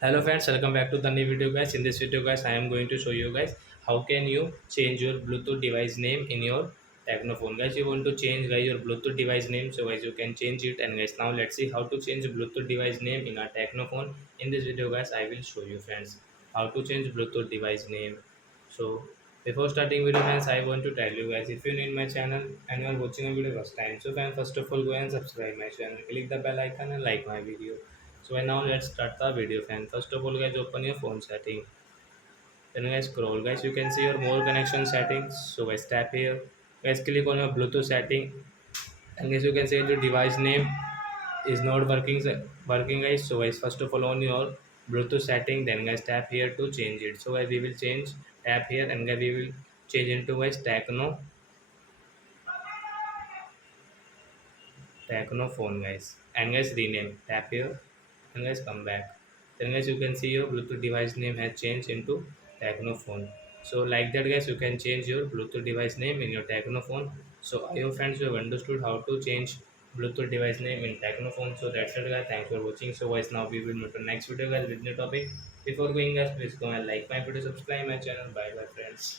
Hello friends, welcome back to the new video guys. In this video guys, I am going to show you guys how can you change your Bluetooth device name in your Tecno phone. Guys, you want to change guys your Bluetooth device name, so guys you can change it. And guys, now let's see how to change Bluetooth device name in our Tecno phone. In this video guys, I will show you friends how to change Bluetooth device name. So before starting video friends, I want to tell you guys, if you're new in my channel and you are watching a video first time, so friends, first of all go and subscribe my channel, click the bell icon and like my video. So and now let's start the video fan. First of all guys, open your phone setting. Then guys scroll guys, you can see your more connection settings. So guys tap here. Guys click on your Bluetooth setting. And guys you can see your device name is not working guys. So guys first of all on your Bluetooth setting, then guys tap here to change it. So guys we will change, tap here and guys we will change into guys Tecno phone guys, and guys rename, tap here and guys come back. Then guys you can see your Bluetooth device name has changed into Tecno phone. So like that guys you can change your Bluetooth device name in your Tecno phone. So I hope friends you have understood how to change Bluetooth device name in Tecno phone. So that's it guys, thanks for watching. So guys now we will meet to next video guys with new topic. Before going guys, please go and like my video, subscribe my channel. Bye bye friends.